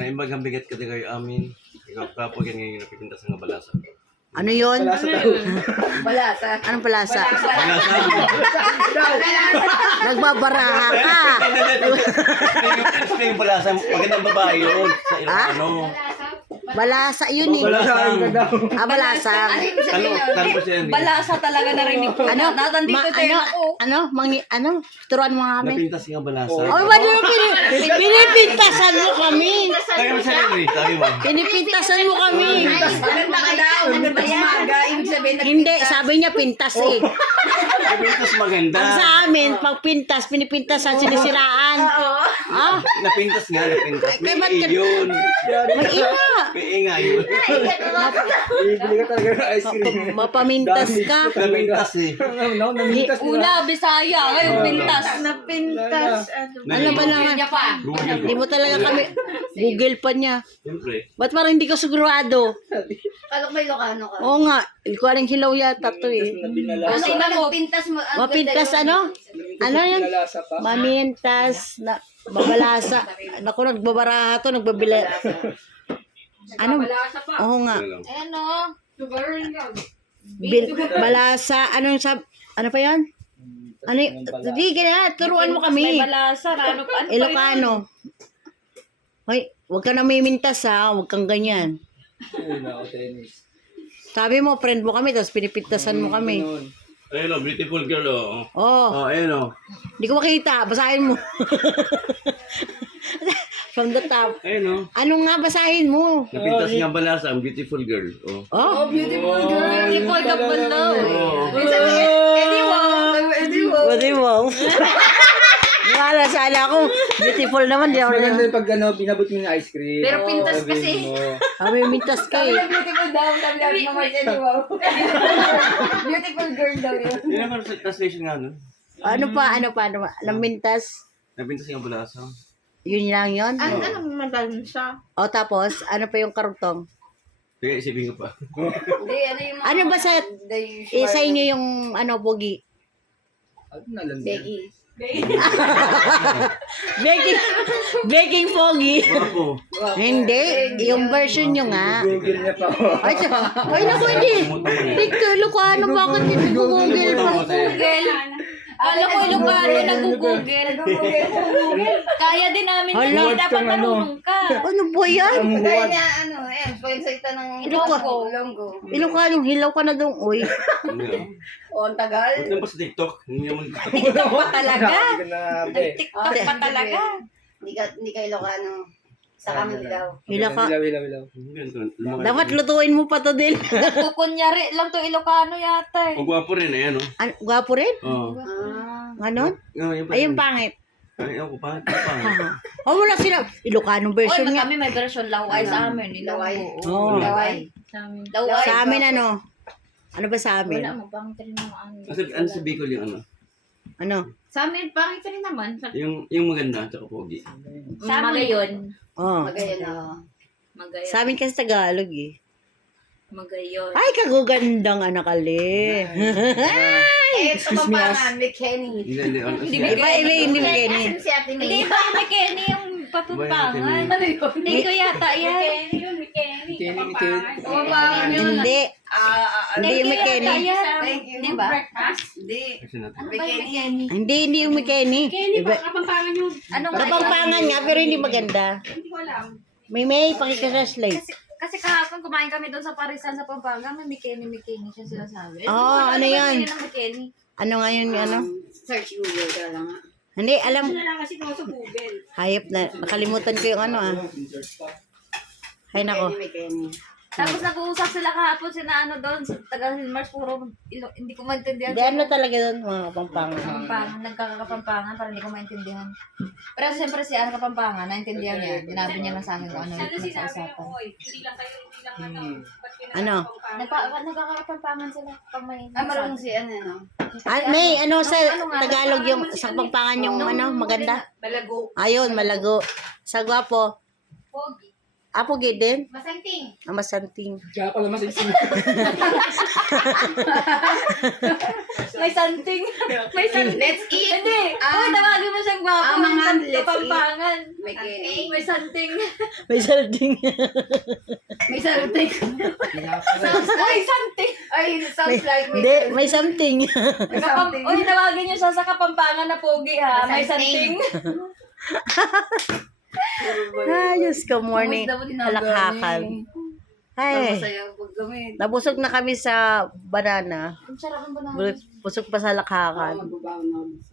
May imbagang bigat ka kayo amin. Ikaw kapag yan ngayon napipintas ng balasa. Ano yun? Balasa. Anong palasa? Balasa? Nagbabaraha ka. Ito yung balasa. Magandang babae yun. Sa Ilocano. Balasa yun eh. Ah, balasa. Talo pa siya yan. Balasa talaga narinig ko. Ano? Natandito tayo ako. Turuan mo nga kami. Napintas nga balasa. Oh, wala yung pinipintasan mo kami. Tayo mo sa Henry. Tayo mo. Pinipintasan mo kami. Maganda ka daw. Maganda umaga. Ibig sabihin na Hindi, sabi niya pintas eh. Napintas maganda. Ang sa amin, pag pintas, pinipintasan, sinisiraan. Ah, Napintas nga. Napintas. Kaya May ba't ka- yun. mag-ina. May nga yun. Bibili ka talaga ng ice cream. Mapamintas ka. Napintas eh. Una, Bisaya. Ngayon, pintas. napintas. Ano ba naman? Niya pa. Hindi mo talaga kami. Google pa niya. Siyempre. Ba't parang hindi ka sigurado? Kala ko may Ilocano ka. Oo nga. Ikaw aling hilaw yata to eh. Ano ba nagpintas mo? Ang Mapintas ganda yun. ano? Ano yan? Nalasa pa. Mamintas. Babalasa. Naku, nagbabaraha to. Nagbabila. Ano? Oo nga. Ano lang. Ayan o. Balasa. Ano pa yan? Ano y- Hindi, kaya turuan mo May kami. balasa. Ano pa? Ilocano. Hoy, huwag ka namimintas ha. Huwag kang ganyan. Ayun ako, tennis. Sabi mo, friend mo kami, tapos pinipintasan mo kami. Ganun. Ayun o, beautiful girl o. Oh, Oh, ayun o. hindi ko makita. Basahin mo. From the top. Ayun o. Ano nga basahin mo? Napintas nga balasa ang beautiful girl. Oh. Oh, Beautiful girl. People ka pala. Eddie Wow. Eddie Wow. pwede mo. Wala, sana ako. Beautiful naman. Di Mas ako maganda na. yung pag binabot mo yung ice cream. Pero pintas Sabihin kasi. mo. Kami mintas ka eh. Beautiful daw. Sabi mo Eddie Wow. Beautiful girl daw yun. Yun naman sa translation nga no. Ano pa? Anong mintas? Napintas nga balasa. Yun lang yun? Anong magaling siya? O tapos, ano pa yung karutong? Kaya isipin ko pa. Hindi, ano yung mga... Ano ba sa, The usual. sa inyo yung, bogi? Ano na lang yan? Becky. Baking pogi. Ako. Hindi, yung version nyo nga. Google niya pa ako. Ay naku, hindi. Tikalo ka, ano, bakit hindi ko Google pa? Google. Alam ko Ilocano, nag-google. Kaya din namin Hala. yun. Dapat marunong ka. Ano ba yan? Ang Kaya buwan. niya, po yung salita ng Ilocano. Ilonggo. Ilocano, hilaw ka na doon, uy. O, ang tagal. Ano ba sa TikTok? Hindi naman. TikTok pa talaga. Grabe. TikTok pa talaga. Hindi ka Ilocano. Sa kami daw. Hilaw ka. Hilaw. Dapat lutuin mo pa to din. Kukunyari lang to Ilocano yata eh. Ang gwapo rin, ayan o. Gwapo rin? Oo. Ganon? Ayun Ay, yung pangit. Ay, ako pa. Pangit. Oh, wala sila. Ilocano Oy, version nga. kami may version laway sa amin. Laway. Oo. Laway. Laway. Sa amin ano? Ano ba sa amin? Wala mo, pangit rin naman. Ano sa Bicol yung ano? Ano? Sa amin, pangit rin naman. Yung maganda, tsaka pogi. Sa amin yun. Oh. Magayon na. Magayon. Sa amin kasi Tagalog eh. Magayon. Ay, kagugandang anak ali. Eh, ito Pampangan, may Kenny. Hindi. Iba, hindi mo Kenny. Asan si Ate Hindi May? ba yung Kenny yung papampangan? Ano yun? Hindi ko yata yan. Kenny. Pampangan yun. Hindi. Hindi yung may Kenny. Thank you. Di ba? Hindi. Ano May ba yung Kenny. Kenny? Hindi yung may Kenny. Iba. Anong Kapampangan nga, pero hindi maganda. May pakikasaslight. Kasi kahapon kumain kami doon sa Parisan sa Pampanga, may Kenny siya sinasabi. Oo, ano yan? Ano ba Kenny? Ano nga yun, ano? Search Google ka lang. Hindi, alam. Hayop na. Nakalimutan ko yung ano ah. Hay nako. May Kenny. Tapos nag-uusap sila kahapon sina ano doon sa taga Hilmars, puro hindi ko maintindihan. Hindi, ano talaga doon, mga kapampangan. Kapampangan, nagkakapampangan para hindi ko maintindihan. Pero siyempre si Ana Kapampangan, naintindihan niya. Dinabi niya lang sa akin kung ano yung nagkausapan. Ano? Nagkakapampangan sila pag may... Marunong si ano. May ano sa Tagalog yung sa kapampangan yung ano, maganda? Malago. Ayun, malago. Sa gwapo. Pogi. Apo din? Masanting. Masanting. Kaya pala masinsin. May something. May something. Let's eat. Hindi. Tawagin mo siyang gwapo. Mangan, let's eat. Kapampangan. May cake. May something. May salding. May something. May something. Ay, sounds like Hindi, may something. may something. Uy, tawagin niyo siya sa Kapampangan na pogi ha. May Something. something. Ayos ka, morning. Halakhakan. Ay, Masaya pag gamit. nabusog na kami sa banana. Ang sarap ng banana. Busog pa sa halakhakan. Magbabaon na.